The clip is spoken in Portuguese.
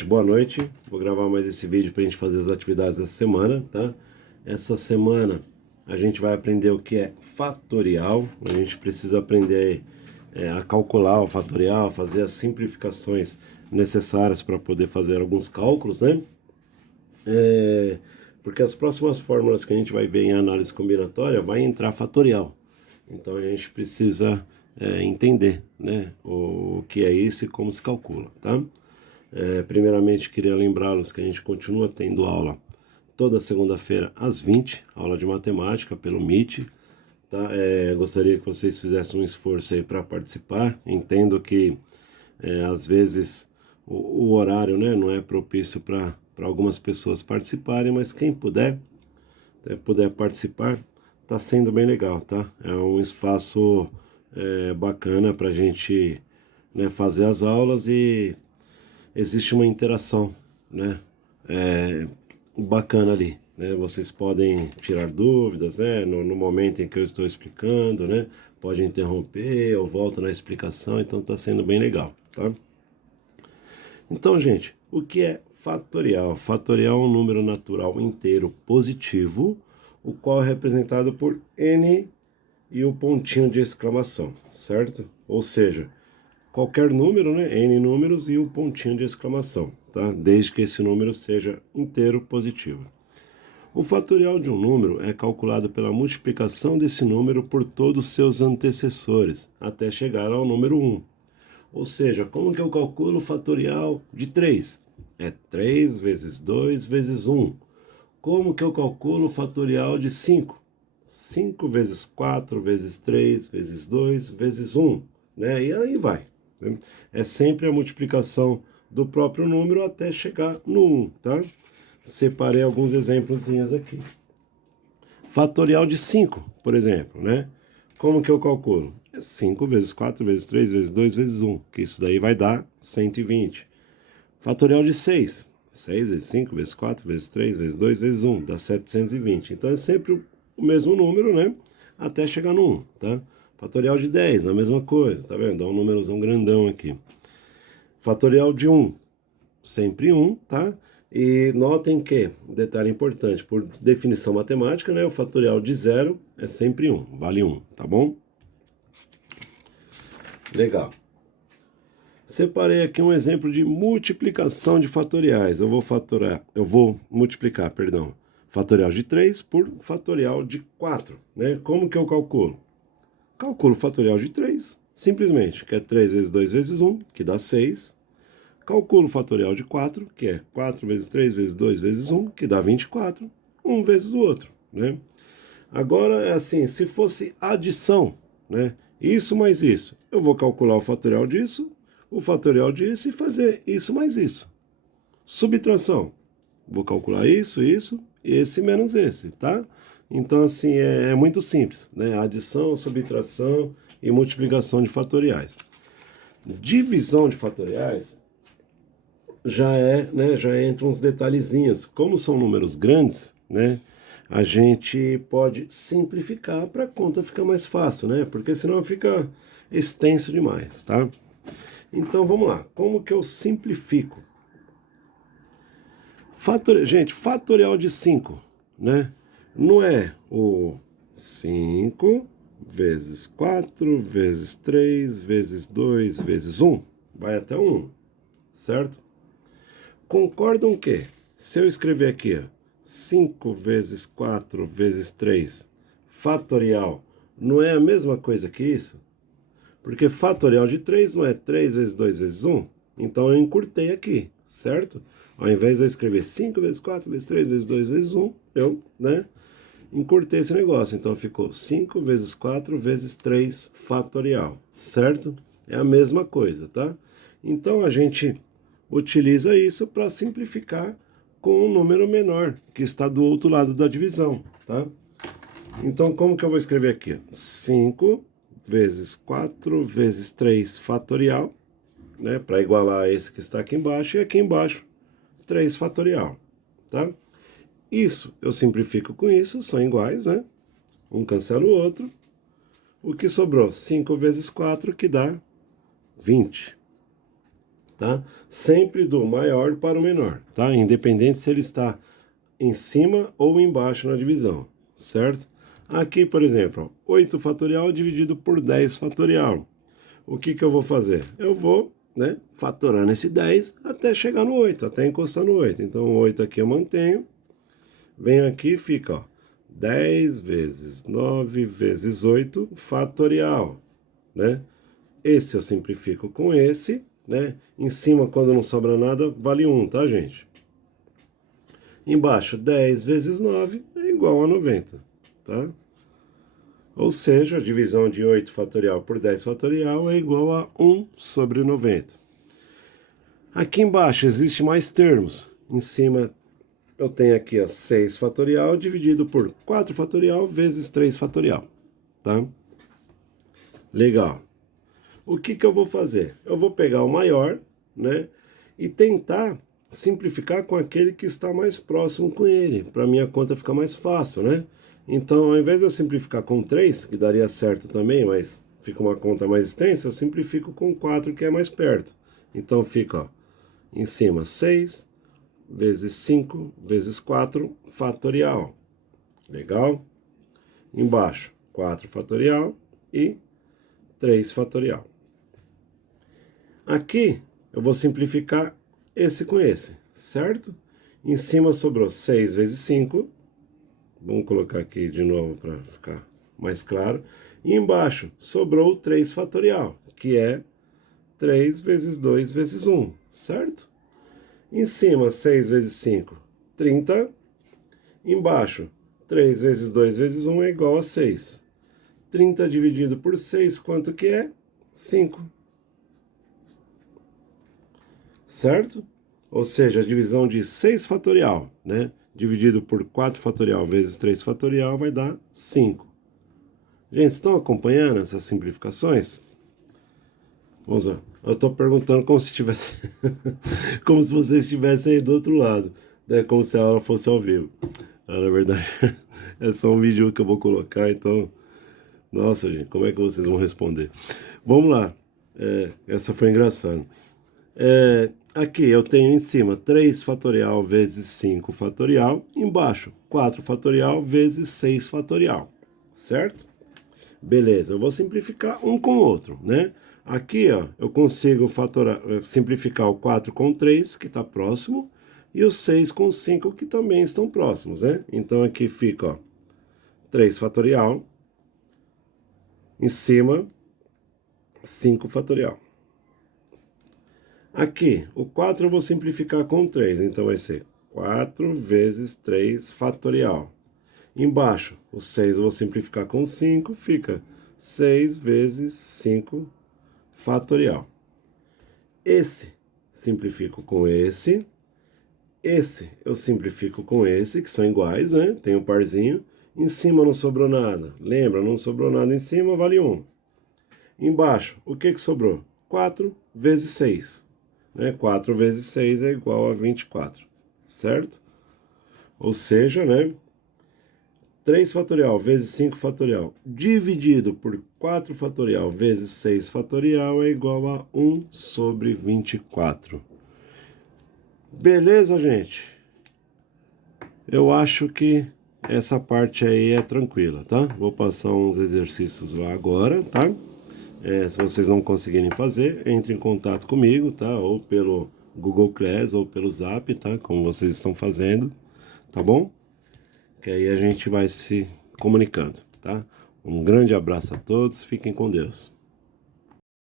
Boa noite, vou gravar mais esse vídeo para a gente fazer as atividades dessa semana, tá? Essa semana a gente vai aprender o que é fatorial, a gente precisa aprender a calcular o fatorial, fazer as simplificações necessárias para poder fazer alguns cálculos, né? Porque as próximas fórmulas que a gente vai ver em análise combinatória vai entrar fatorial, então a gente precisa entender, né, o que é isso e como se calcula, tá? Primeiramente, queria lembrá-los que a gente continua tendo aula toda segunda-feira às 20, aula de matemática pelo Meet. Tá? Gostaria que vocês fizessem um esforço aí para participar. Entendo que às vezes o horário, né, não é propício para algumas pessoas participarem, mas quem puder participar, está sendo bem legal, tá? É um espaço bacana para a gente, né, fazer as aulas e existe uma interação, né, bacana ali, né? Vocês podem tirar dúvidas, né, no momento em que eu estou explicando, né? Pode interromper, eu volto na explicação, então está sendo bem legal, tá? Então, gente, o que é fatorial? Fatorial é um número natural inteiro positivo, o qual é representado por n e o pontinho de exclamação, certo? Ou seja, qualquer número, né? N números e o pontinho de exclamação, tá? Desde que esse número seja inteiro positivo. O fatorial de um número é calculado pela multiplicação desse número por todos seus antecessores, até chegar ao número 1. Ou seja, como que eu calculo o fatorial de 3? É 3 vezes 2 vezes 1. Como que eu calculo o fatorial de 5? 5 vezes 4 vezes 3 vezes 2 vezes 1, né? E aí vai. É sempre a multiplicação do próprio número até chegar no 1, tá? Separei alguns exemplos aqui. Fatorial de 5, por exemplo, né? Como que eu calculo? É 5 vezes 4 vezes 3 vezes 2 vezes 1, que isso daí vai dar 120. Fatorial de 6. 6 vezes 5 vezes 4 vezes 3 vezes 2 vezes 1, dá 720. Então é sempre o mesmo número, né? Até chegar no 1, tá? Fatorial de 10, a mesma coisa, tá vendo? Dá um númerozão grandão aqui. Fatorial de 1, sempre 1, tá? E notem que, detalhe importante, por definição matemática, né, o fatorial de 0 é sempre 1, vale 1, tá bom? Legal. Separei aqui um exemplo de multiplicação de fatoriais. Eu vou multiplicar, fatorial de 3 por fatorial de 4, né? Como que eu calculo? Calculo o fatorial de 3, simplesmente, que é 3 vezes 2 vezes 1, que dá 6. Calculo o fatorial de 4, que é 4 vezes 3 vezes 2 vezes 1, que dá 24, um vezes o outro, né? Agora é assim, se fosse adição, né? Isso mais isso, eu vou calcular o fatorial disso e fazer isso mais isso. Subtração, vou calcular isso, esse menos esse, tá? Então, assim, é muito simples, né? Adição, subtração e multiplicação de fatoriais. Divisão de fatoriais já entra uns detalhezinhos. Como são números grandes, né? A gente pode simplificar para a conta ficar mais fácil, né? Porque senão fica extenso demais, tá? Então vamos lá. Como que eu simplifico? Gente, fatorial de 5, né? Não é o 5 vezes 4 vezes 3 vezes 2 vezes 1. Vai até 1, certo? Concordam que, se eu escrever aqui 5 vezes 4 vezes 3 fatorial, não é a mesma coisa que isso? Porque fatorial de 3 não é 3 vezes 2 vezes 1? Então eu encurtei aqui, certo? Ao invés de eu escrever 5 vezes 4 vezes 3 vezes 2 vezes 1, eu, né, encurtei esse negócio. Então ficou 5 vezes 4 vezes 3 fatorial, certo? É a mesma coisa, tá? Então a gente utiliza isso para simplificar com um número menor, que está do outro lado da divisão, tá? Então, como que eu vou escrever aqui? 5 vezes 4 vezes 3 fatorial, né? Para igualar esse que está aqui embaixo, e aqui embaixo, 3 fatorial, tá? Isso, eu simplifico com isso, são iguais, né? Um cancela o outro. O que sobrou? 5 vezes 4, que dá 20. tá? Sempre do maior para o menor, tá? Independente se ele está em cima ou embaixo na divisão, certo? Aqui, por exemplo, 8 fatorial dividido por 10 fatorial. O que eu vou fazer? Eu vou, né, fatorando esse 10 até chegar no 8, até encostar no 8. Então, o 8 aqui eu mantenho. Venho aqui e fica, ó, 10 vezes 9 vezes 8 fatorial, né? Esse eu simplifico com esse, né? Em cima, quando não sobra nada, vale 1, tá, gente? Embaixo, 10 vezes 9 é igual a 90, tá? Ou seja, a divisão de 8 fatorial por 10 fatorial é igual a 1 sobre 90. Aqui embaixo existe mais termos. Em cima eu tenho aqui, ó, 6 fatorial dividido por 4 fatorial vezes 3 fatorial, tá? Legal. O que eu vou fazer? Eu vou pegar o maior, né, e tentar simplificar com aquele que está mais próximo com ele, para minha conta ficar mais fácil, né? Então, ao invés de eu simplificar com 3, que daria certo também, mas fica uma conta mais extensa, eu simplifico com 4, que é mais perto. Então, fica, ó, em cima 6 vezes 5 vezes 4 fatorial. Legal? Embaixo, 4 fatorial e 3 fatorial. Aqui, eu vou simplificar esse com esse, certo? Em cima sobrou 6 vezes 5. Vamos colocar aqui de novo para ficar mais claro. E embaixo sobrou 3 fatorial, que é 3 vezes 2 vezes 1, certo? Em cima, 6 vezes 5, 30. Embaixo, 3 vezes 2 vezes 1 é igual a 6. 30 dividido por 6, quanto que é? 5. Certo? Ou seja, a divisão de 6 fatorial, né, dividido por 4 fatorial vezes 3 fatorial vai dar 5. Gente, estão acompanhando essas simplificações? Vamos lá. Eu estou perguntando como se tivesse como se vocês estivessem aí do outro lado, né? Como se a aula fosse ao vivo. Na verdade, é só um vídeo que eu vou colocar, então... Nossa, gente, como é que vocês vão responder? Vamos lá. Essa foi engraçada. Aqui eu tenho em cima 3 fatorial vezes 5 fatorial. Embaixo, 4 fatorial vezes 6 fatorial. Certo? Beleza, eu vou simplificar um com o outro, né? Aqui, ó, eu consigo simplificar o 4 com 3, que está próximo, e o 6 com 5, que também estão próximos, né? Então, aqui fica, ó, 3 fatorial, em cima, 5 fatorial. Aqui, o 4 eu vou simplificar com 3, então vai ser 4 vezes 3 fatorial. Embaixo, o 6 eu vou simplificar com 5, fica 6 vezes 5 fatorial. Esse simplifico com esse eu simplifico com esse, que são iguais, né? Tem um parzinho. Em cima não sobrou nada. Lembra, não sobrou nada em cima, vale 1. Embaixo, o que sobrou? 4 vezes 6. Né? 4 vezes 6 é igual a 24, certo? Ou seja, né? 3 fatorial vezes 5 fatorial dividido por 4 fatorial vezes 6 fatorial é igual a 1 sobre 24. Beleza, gente? Eu acho que essa parte aí é tranquila, tá? Vou passar uns exercícios lá agora, tá? Se vocês não conseguirem fazer, entre em contato comigo, tá? Ou pelo Google Class ou pelo Zap, tá? Como vocês estão fazendo, tá bom? Que aí a gente vai se comunicando, tá? Um grande abraço a todos, fiquem com Deus.